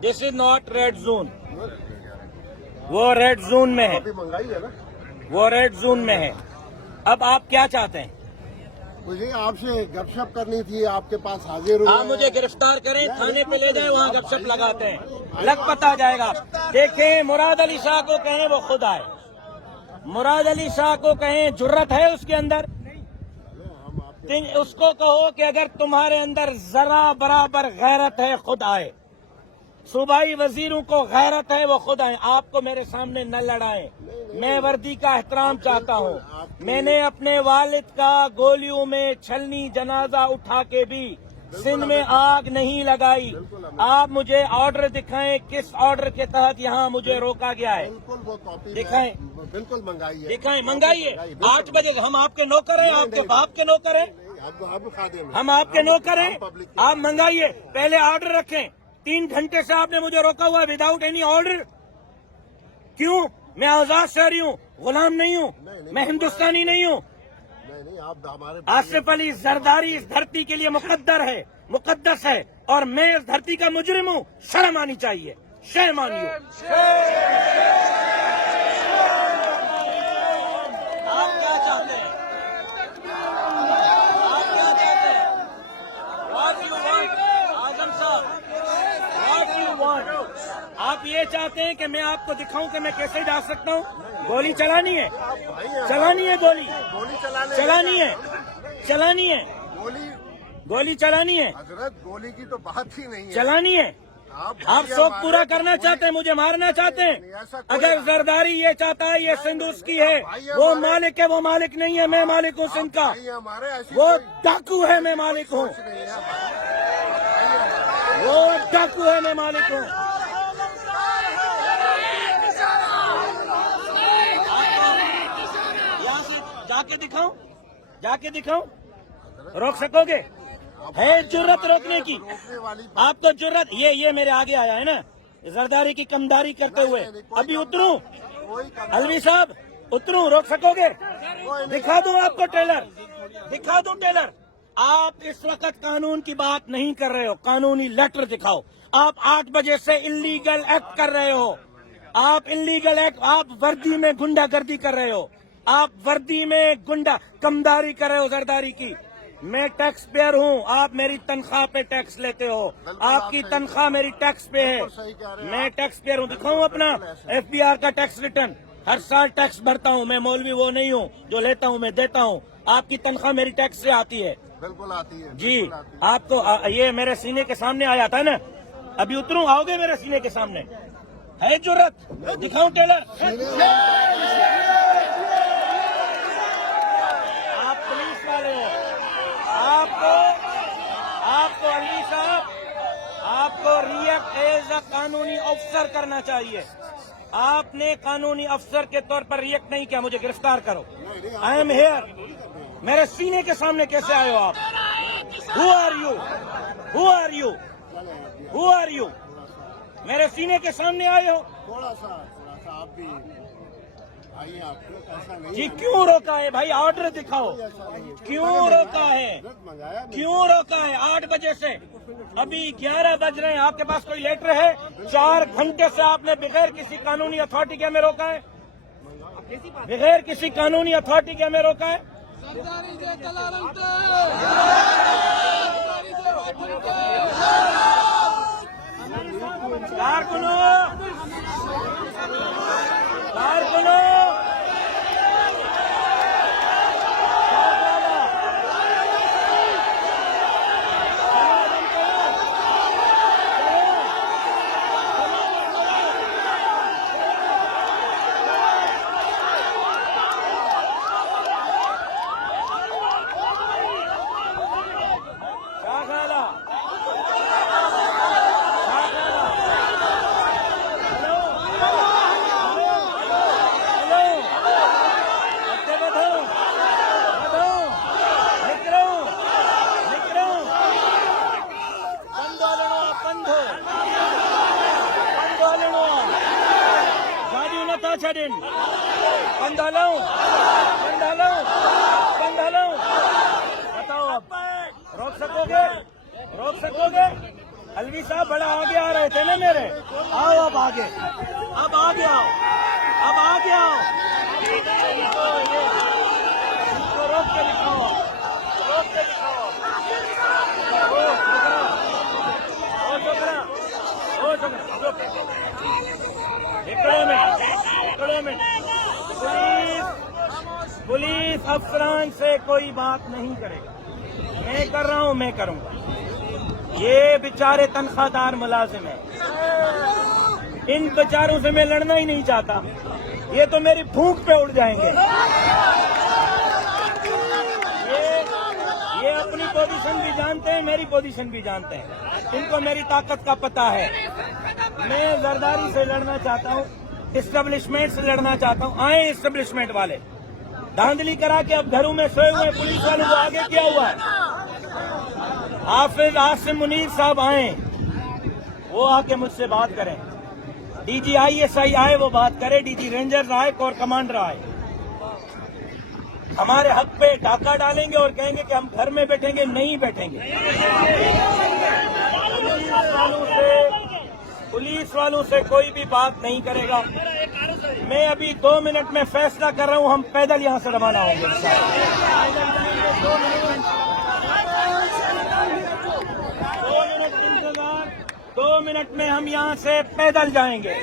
This is not red zone, वो red zone में है, महंगाई है ना। वो रेड जोन में है। अब आप क्या चाहते हैं? मुझे आपसे गपशप करनी थी, आपके पास हाजिर हुए। आप मुझे गिरफ्तार करें, थाने पे ले जाए, वहाँ गपशप लगाते हैं, लग पता जाएगा। देखें, मुराद अली शाह को कहें वो खुद आए, मुराद अली शाह को कहें जुर्रत है उसके अंदर, उसको कहो कि अगर तुम्हारे अंदर जरा बराबर गैरत है खुद आए। सूबाई वजीरों को गैरत है वो खुद आए, आपको मेरे सामने न लड़ाएं। मैं वर्दी का एहतराम चाहता हूँ। मैंने अपने वालिद का गोलियों में छलनी जनाजा उठा के भी सिंध में आग नहीं लगाई। आप मुझे ऑर्डर दिखाएं, किस ऑर्डर के तहत यहाँ मुझे रोका गया है, दिखाएं। बिल्कुल मंगाई है, दिखाएं, मंगाई है। 8 बजे हम आपके नौकर हैं, आपके बाप के नौकर हैं, हम आपके नौकर हैं, आप मंगाइए। पहले ऑर्डर रखें। 3 घंटे से आपने मुझे रोका हुआ विदाउट एनी ऑर्डर। क्यों? मैं आजाद शहरी हूँ, गुलाम नहीं हूँ, मैं हिंदुस्तानी नहीं हूँ। आसिफ अली जरदारी इस धरती के लिए मुकद्दर है, मुकद्दस है, और मैं इस धरती का मुजरिम हूँ। शर्म आनी चाहिए, शर्म आनी हो। आप क्या चाहते हैं? आप क्या चाहते हैं? What you want? आजम साहब, What you want? आप ये चाहते हैं कि मैं आपको दिखाऊं कि मैं कैसे जा सकता हूँ? गोली चलानी है, चलानी है, गोली चलानी है, चलानी है, गोली चलानी है। हजरत गोली की तो बात ही नहीं है, चलानी है। आप शौक पूरा करना चाहते हैं, मुझे मारना चाहते हैं। अगर जरदारी ये चाहता है ये सिंध उसकी है, वो मालिक है, वो मालिक नहीं है, मैं मालिक हूँ सिंध का। वो डाकू है, मैं मालिक हूँ, वो डाकू है, मैं मालिक हूँ। जाके दिखाऊं, जाके दिखाऊं? रोक सकोगे? है जुर्रत रोकने की? आपको जुर्रत, ये मेरे आगे आया है ना, जरदारी की कमदारी करते हुए। अभी उतरूं? अलवी साहब उतरूं? रोक सकोगे? दिखा दूं आपको टेलर, दिखा दूं टेलर? आप इस वक्त कानून की बात नहीं कर रहे हो, कानूनी लेटर दिखाओ। आप 8 बजे से इल्लीगल एक्ट कर रहे हो, आप इल्लीगल एक्ट, आप वर्दी में गुंडागर्दी कर रहे हो, आप वर्दी में गुंडा कमदारी कर रहे हो जरदारी की। मैं टैक्स पेयर हूँ, आप मेरी तनख्वाह पे टैक्स लेते हो, आपकी तनख्वाह मेरी टैक्स पे है, मैं टैक्स पेयर हूँ। दिखाऊं अपना FBR का टैक्स रिटर्न? हर साल टैक्स भरता हूँ मैं, मौलवी वो नहीं हूँ जो लेता हूँ, मैं देता हूँ। आपकी तनख्वाह मेरी टैक्स से आती है। बिल्कुल आती है जी। आपको ये मेरे सीने के सामने आ जाता है ना, अभी उतरूं? आओगे मेरे सीने के सामने? है जुर्रत? दिखाऊं टेलर? आप पुलिस वाले हो, आपको अली साहब, आपको रिएक्ट एज अ कानूनी अफसर करना चाहिए। आपने कानूनी अफसर के तौर पर रिएक्ट नहीं किया, मुझे गिरफ्तार करो। I am here. मेरे सीने के सामने कैसे आए हो आप? Who are you? Who are you? Who are you? मेरे सीने के सामने आए हो? थोड़ा सा आप भी आइए, आपको ऐसा नहीं जी। क्यों रोका है भाई? ऑर्डर दिखाओ। क्यों रोका है? क्यों रोका है? 8 बजे से अभी 11 बज रहे हैं, आपके पास कोई लेटर है? 4 घंटे से आपने बगैर किसी कानूनी अथॉरिटी के हमें रोका है, बगैर किसी कानूनी अथॉरिटी के हमें रोका है। कारकुनो, कारकुनो, छड़िन पंडालों पंडालों पंडालों, बताओ अब रोक सकोगे? रोक सकोगे? अलवी साहब बड़ा आगे आ रहे थे ना मेरे। आओ अब आगे, अब आगे आओ, अब आगे आओ। इसको रोक के लिखाओ, रोक के लिखाओ। ओ छोकरा, ओ छोकरा, इकड़े में पुलिस अफसरान से कोई बात नहीं करेगा। मैं कर रहा हूँ, मैं करूँगा। ये बेचारे तनख्वाहदार मुलाजिम हैं, इन बेचारों से मैं लड़ना ही नहीं चाहता। ये तो मेरी भूख पे उड़ जाएंगे। ये अपनी पोजीशन भी जानते हैं, मेरी पोजीशन भी जानते हैं। इनको मेरी ताकत का पता है। मैं जरदारी से लड़ना चाहता हूँ, इस्टेब्लिशमेंट से लड़ना चाहता हूँ। आए इस्टेब्लिशमेंट वाले, धांधली करा के अब घरों में सोए हुए पुलिस वालों को आगे किया हुआ है। हाफिज आसिम मुनीर साहब आए, वो आके मुझसे बात करें। डीजी ISI आए, वो बात करे। डीजी रेंजर्स आए, कोर कमांडर आए, हमारे हक पे डाका डालेंगे और कहेंगे कि हम घर में बैठेंगे। नहीं बैठेंगे। पुलिस वालों से कोई भी बात नहीं करेगा। मैं अभी 2 मिनट में फैसला कर रहा हूं, हम पैदल यहां से रवाना होंगे। 2 मिनट में हम यहां से पैदल जाएंगे।